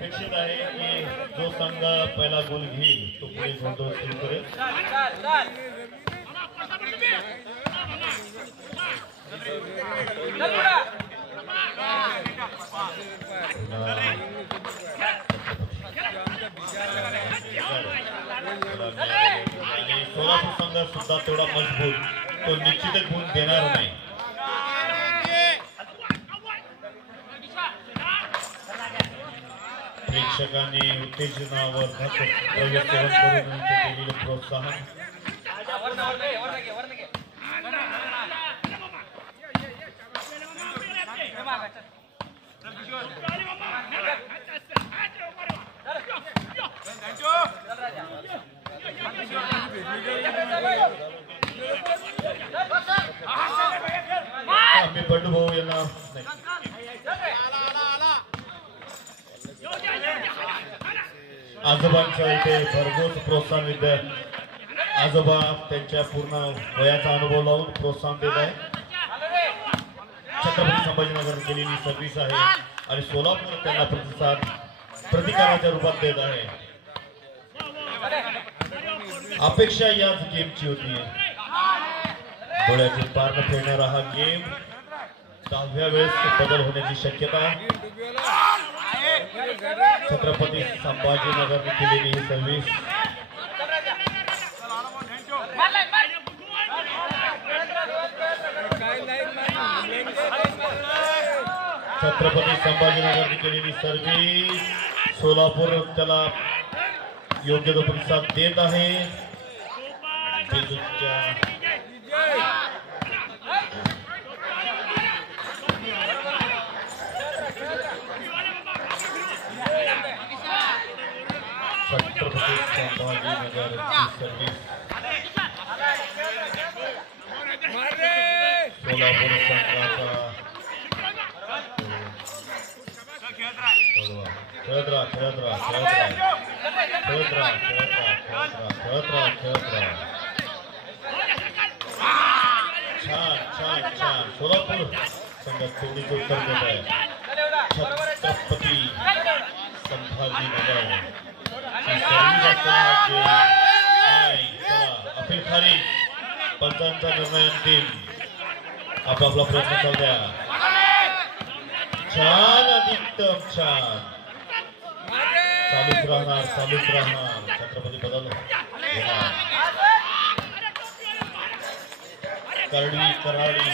अपेक्षित आहे की जो संघ पहिला गोल घेईल तो पुढे गोलंदाज सुरू करेल. आणि सोलापूर संघ सुद्धा तेवढा मजबूत, तो निश्चितच गुण देणार नाही. प्रेक्षकांनी उत्तेजनावर सेवन करून केलेले प्रोत्साहन आम्ही बंडू भाऊ यांना आजोबांच्या इथे भरघोस प्रोत्साहन विद्या. आजोबा त्यांच्या पूर्ण वयाचा अनुभव लावून प्रोत्साहन देत आहे. छत्रपती संभाजीनगर केलेली सर्व्हिस आहे आणि सोलापूर त्यांना प्रतिकाराच्या रूपात देत आहे. अपेक्षा याच गेमची होती. डोळ्याचे पार फेडणारा हा गेम 10व्या वेळेस बदल होण्याची शक्यता. छत्रपती संभाजीनगर केलेली ही सर्व्हिस छत्रपती संभाजीनगर केलेली सर्व्हिस सोलापूर त्याला योग्य तो प्रतिसाद देत आहे. छत्रपती संभाजीनगर सर्व्हिस सोलापूर संघाचा खेळत राहा. छान सोलापूर संघ थोडीच उत्तर देत आहे. छत्रपती संभाजीनगर अखिल खारी पंचांचा निर्णय अंतिम. आपापला प्रयत्न चालू द्या. छान अधिकतम छान चालूच राहणार. छत्रपती बदल कराडी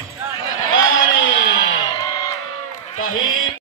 काही